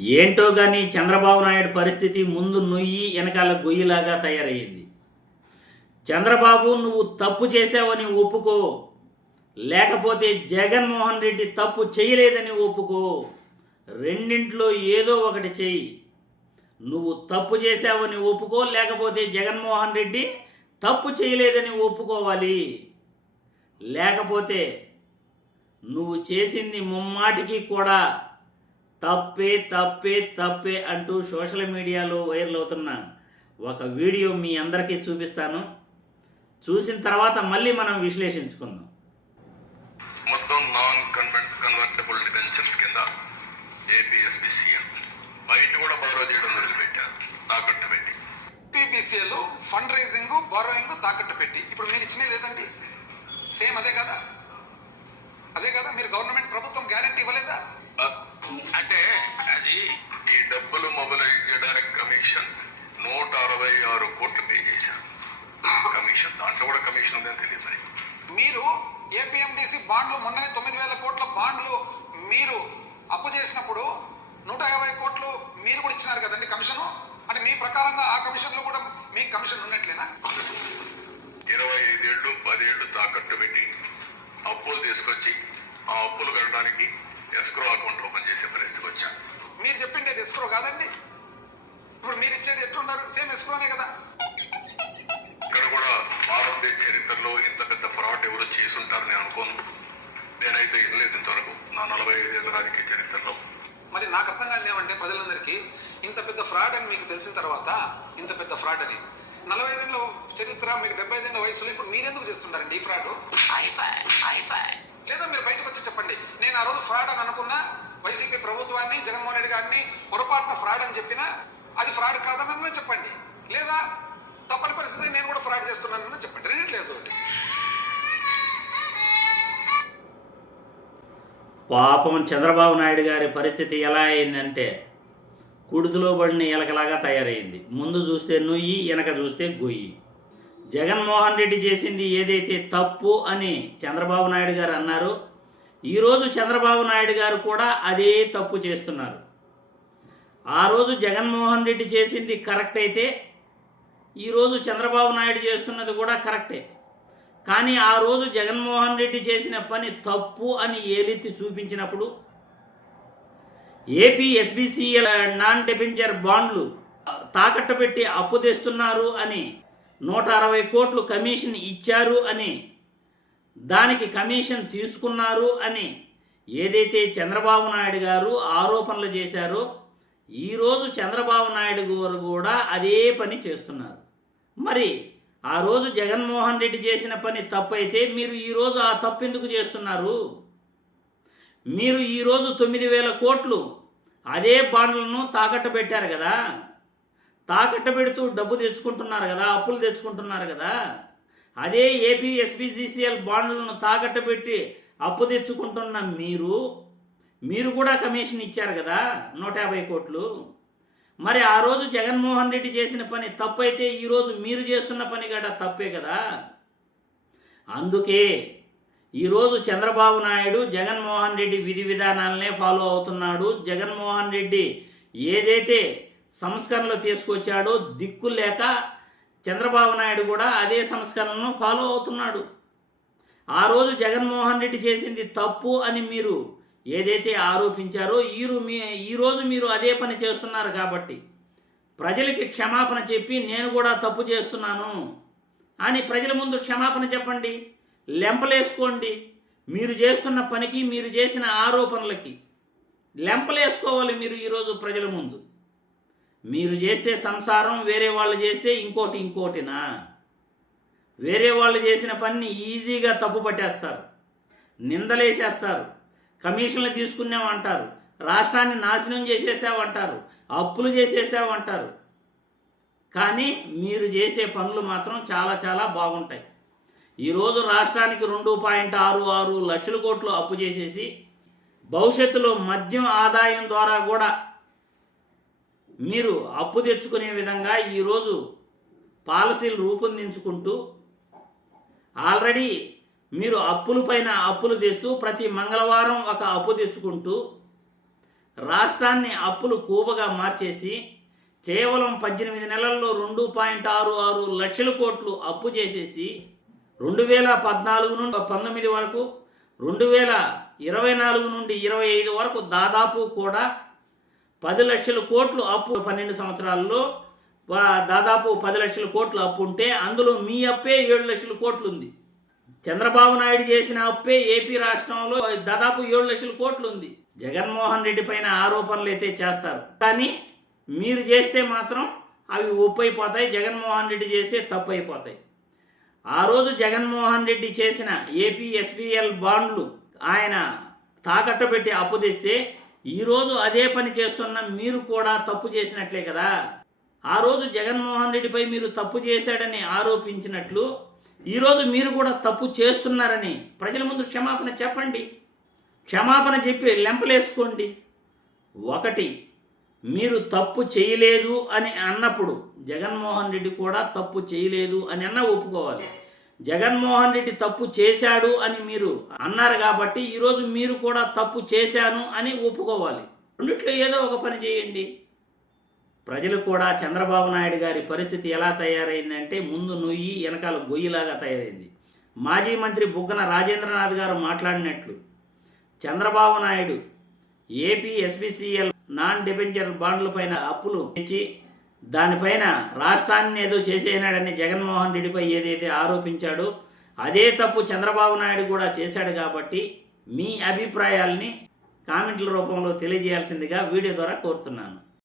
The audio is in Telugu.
ఏంటో గాని చంద్రబాబు నాయుడు పరిస్థితి ముందు నుయ్యి వెనకాల గొయ్యిలాగా తయారయ్యింది. చంద్రబాబు నువ్వు తప్పు చేశావని ఒప్పుకో. లేకపోతే జగన్మోహన్ రెడ్డి తప్పు చేయలేదని ఒప్పుకో. రెండింట్లో ఏదో ఒకటి చెయ్యి. నువ్వు తప్పు చేశావని ఒప్పుకో లేకపోతే జగన్మోహన్ రెడ్డి తప్పు చేయలేదని ఒప్పుకోవాలి. లేకపోతే నువ్వు చేసింది ముమ్మాటికి కూడా తప్పే తప్పే తప్పే అంటూ సోషల్ మీడియాలో వైరల్ అవుతున్న ఒక వీడియో మీ అందరికీ చూపిస్తాను. చూసిన తర్వాత మళ్ళీ మనం విశ్లేషించుకుందాం. మొత్తం నాన్ కన్వెంట్ కన్వర్టబుల్ డిబెంచర్స్ కింద ఏపీఎస్బిసిఎల్ బయట కూడా బారో చేయడం మొదలుపెట్టారు తాకట్టు పెట్టి. పీబీసీఎల్ ఫండ్ రైజింగ్ బారోయింగ్ తాకట్టు పెట్టి. ఇప్పుడు మీరు ఇచ్చినది లేదండి సేమ్ అదే కదా? అదే కదా? మీరు గవర్నమెంట్ ప్రభుత్వం గ్యారంటీ ఇవ్వలేదా? అంటే అది ఈ డబ్బులు మొబిలైజ్ చేయడానికి కమిషన్ నూట అరవై ఆరు కోట్లు పే చేశారు. కమిషన్ దాంట్లో కూడా కమిషన్ ఉందని తెలియదు మరి. మీరు ఏపీఎండిసి బాండ్లు మొన్ననే తొమ్మిది వేల కోట్ల బాండ్లు మీరు అప్పు చేసినప్పుడు నూట యాభై కోట్లు మీరు కూడా ఇచ్చినారు కదండి కమిషను? అంటే మీ ప్రకారంగా ఆ కమిషన్లో కూడా మీకు కమిషన్ ఉన్నట్లేనా ఇరవై ఐదేళ్ళు పదేళ్ళు తాకట్టు పెట్టి అప్పులు తీసుకొచ్చి ఆ అప్పులు కట్టడానికి ఎస్క్రో అకౌంట్ ఓపెన్ చేసే పరిస్థితికి వచ్చాను. మీరు చెప్పిండేది ఎస్క్రో కాదండి. ఇప్పుడు మీరు ఇచ్చేది ఎట్లున్నారు? సేమ్ ఎస్క్రోనే కదా. ఇక్కడ కూడా భారతదేశ చరిత్రలో ఇంత పెద్ద ఫ్రాడ్ ఎవరు చేసుంటారని అనుకోను. నేనైతే వినలేదు ఇంతవరకు. నా నలభై ఐదేళ్ళ రాజకీయ చరిత్రలో. మరి నాకు అర్థం కాదు ఏమంటే ప్రజలందరికీ ఇంత పెద్ద ఫ్రాడ్ అని మీకు తెలిసిన తర్వాత ఇంత పెద్ద ఫ్రాడ్ అని. నలభై ఐదేళ్ళ చరిత్ర మీకు డెబ్బై ఐదేళ్ళ వయసులో ఇప్పుడు మీరెందుకు చేస్తున్నారండి ఈ ఫ్రాడ్? లేదా మీరు బయటకు వచ్చి చెప్పండి. నేను ఆ రోజు ఫ్రాడ్ అని అనుకున్నా వైసీపీ ప్రభుత్వాన్ని జగన్మోహన్ రెడ్డి గారిని పొరపాటున ఫ్రాడ్ అని చెప్పినా అది ఫ్రాడ్ కాదనన్నా చెప్పండి. లేదా తప్పని పరిస్థితి నేను కూడా ఫ్రాడ్ చేస్తున్నానని చెప్పండి. రెండిట్లేదు ఒకటి. పాపం చంద్రబాబు నాయుడు గారి పరిస్థితి ఎలా అయిందంటే కుడుదులో పడిన ఎలకలాగా తయారైంది. ముందు చూస్తే నుయ్యి వెనక చూస్తే గొయ్యి. జగన్మోహన్ రెడ్డి చేసింది ఏదైతే తప్పు అని చంద్రబాబు నాయుడు గారు అన్నారు ఈరోజు చంద్రబాబు నాయుడు గారు కూడా అదే తప్పు చేస్తున్నారు. ఆ రోజు జగన్మోహన్ రెడ్డి చేసింది కరెక్ట్ అయితే ఈరోజు చంద్రబాబు నాయుడు చేస్తున్నది కూడా కరెక్టే. కానీ ఆ రోజు జగన్మోహన్ రెడ్డి చేసిన పని తప్పు అని ఏలెత్తి చూపించినప్పుడు ఏపీ ఎస్బీసీఎల్ నాన్ డెబెంచర్ బాండ్లు తాకట్టు పెట్టి అప్పు తెస్తున్నారు అని నూట అరవై కోట్లు కమిషన్ ఇచ్చారు అని దానికి కమిషన్ తీసుకున్నారు అని ఏదైతే చంద్రబాబు నాయుడు గారు ఆరోపణలు చేశారో ఈరోజు చంద్రబాబు నాయుడు గారు కూడా అదే పని చేస్తున్నారు. మరి ఆ రోజు జగన్మోహన్ రెడ్డి చేసిన పని తప్పైతే మీరు ఈరోజు ఆ తప్పు ఎందుకు చేస్తున్నారు? మీరు ఈరోజు తొమ్మిది వేల కోట్లు అదే బాండ్లను తాకట్టు పెట్టారు కదా. తాకట్టు పెడుతూ డబ్బు తెచ్చుకుంటున్నారు కదా అప్పులు తెచ్చుకుంటున్నారు కదా అదే ఏపీ ఎస్పీజీసీఎల్ బాండ్లను తాకట్టు పెట్టి అప్పు తెచ్చుకుంటున్న మీరు మీరు కూడా కమిషన్ ఇచ్చారు కదా నూట యాభై కోట్లు. మరి ఆ రోజు జగన్మోహన్ రెడ్డి చేసిన పని తప్పైతే ఈరోజు మీరు చేస్తున్న పని కూడా తప్పే కదా. అందుకే ఈరోజు చంద్రబాబు నాయుడు జగన్మోహన్ రెడ్డి విధి విధానాలనే ఫాలో అవుతున్నాడు. జగన్మోహన్ రెడ్డి ఏదైతే సంస్కరణలు తీసుకొచ్చాడో. దిక్కు లేక చంద్రబాబు నాయుడు కూడా అదే సంస్కరణలను ఫాలో అవుతున్నాడు. ఆ రోజు జగన్మోహన్ రెడ్డి చేసింది తప్పు అని మీరు ఏదైతే ఆరోపించారో ఈరు మీ ఈరోజు మీరు అదే పని చేస్తున్నారు కాబట్టి ప్రజలకి క్షమాపణ చెప్పి నేను కూడా తప్పు చేస్తున్నాను అని ప్రజల ముందు క్షమాపణ చెప్పండి. లెంపలేసుకోండి. మీరు చేస్తున్న పనికి మీరు చేసిన ఆరోపణలకి లెంపలేసుకోవాలి మీరు ఈరోజు ప్రజల ముందు. మీరు చేస్తే సంసారం వేరే వాళ్ళు చేస్తే ఇంకోటి ఇంకోటినా? వేరే వాళ్ళు చేసిన పనిని ఈజీగా తప్పు పట్టేస్తారు. నిందలేసేస్తారు. కమిషన్లు తీసుకున్నామంటారు. రాష్ట్రాన్ని నాశనం చేసేసామంటారు అప్పులు చేసేసామంటారు కానీ మీరు చేసే పనులు మాత్రం చాలా చాలా బాగుంటాయి. ఈరోజు రాష్ట్రానికి రెండు పాయింట్ ఆరు ఆరు లక్షల కోట్లు అప్పు చేసేసి భవిష్యత్తులో మద్యం ఆదాయం ద్వారా కూడా మీరు అప్పు తెచ్చుకునే విధంగా ఈరోజు పాలసీలు రూపొందించుకుంటూ ఆల్రెడీ మీరు అప్పుల పైన అప్పులు తెస్తూ ప్రతి మంగళవారం ఒక అప్పు తెచ్చుకుంటూ రాష్ట్రాన్ని అప్పులు కూబగా మార్చేసి కేవలం పద్దెనిమిది నెలల్లో రెండు పాయింట్ ఆరు ఆరు లక్షల కోట్లు అప్పు చేసేసి రెండు వేల పద్నాలుగు నుండి పంతొమ్మిది వరకు రెండు వేల ఇరవై నాలుగు నుండి ఇరవై ఐదు వరకు దాదాపు కూడా పది లక్షల కోట్లు అప్పు పన్నెండు సంవత్సరాల్లో దాదాపు పది లక్షల కోట్లు అప్పు ఉంటే అందులో మీ అప్పే ఏడు లక్షల కోట్లు ఉంది చంద్రబాబు నాయుడు చేసిన అప్పే ఏపీ రాష్ట్రంలో దాదాపు ఏడు లక్షల కోట్లు ఉంది జగన్మోహన్ రెడ్డి పైన ఆరోపణలు అయితే చేస్తారు. కానీ మీరు చేస్తే మాత్రం అవి ఒప్పైపోతాయి జగన్మోహన్ రెడ్డి చేస్తే తప్పు అయిపోతాయి ఆ రోజు జగన్మోహన్ రెడ్డి చేసిన ఏపీ ఎస్బీఎల్ బాండ్లు ఆయన తాకట్టు పెట్టి అప్పు తెస్తే ఈరోజు అదే పని చేస్తున్న మీరు కూడా తప్పు చేసినట్లే కదా? ఆ రోజు జగన్మోహన్ రెడ్డిపై మీరు తప్పు చేశాడని ఆరోపించినట్లు ఈరోజు మీరు కూడా తప్పు చేస్తున్నారని ప్రజల ముందు క్షమాపణ చెప్పండి. క్షమాపణ చెప్పి లెంపలేసుకోండి. ఒకటి మీరు తప్పు చేయలేదు అని అన్నప్పుడు జగన్మోహన్ రెడ్డి కూడా తప్పు చేయలేదు అని అన్న ఒప్పుకోవాలి. జగన్మోహన్ రెడ్డి తప్పు చేశాడు అని మీరు అన్నారు కాబట్టి ఈరోజు మీరు కూడా తప్పు చేశాను అని ఒప్పుకోవాలి. రెండిట్లో ఏదో ఒక పని చేయండి. ప్రజలు కూడా చంద్రబాబు నాయుడు గారి పరిస్థితి ఎలా తయారైందంటే ముందు నొయ్యి వెనకాల గొయ్యిలాగా తయారైంది. మాజీ మంత్రి బుగ్గన రాజేంద్రనాథ్ గారు మాట్లాడినట్లు Chandrababu Naidu AP SBCL non debenture బాండ్ల పైన అప్పులు ఇచ్చి దానిపైన రాష్ట్రాన్ని ఏదో చేసేనాడని జగన్మోహన్ రెడ్డిపై ఏదైతే ఆరోపించాడో అదే తప్పు చంద్రబాబు నాయుడు కూడా చేశాడు కాబట్టి మీ అభిప్రాయాల్ని కామెంట్ల రూపంలో తెలియజేయాల్సిందిగా వీడియో ద్వారా కోరుతున్నాను.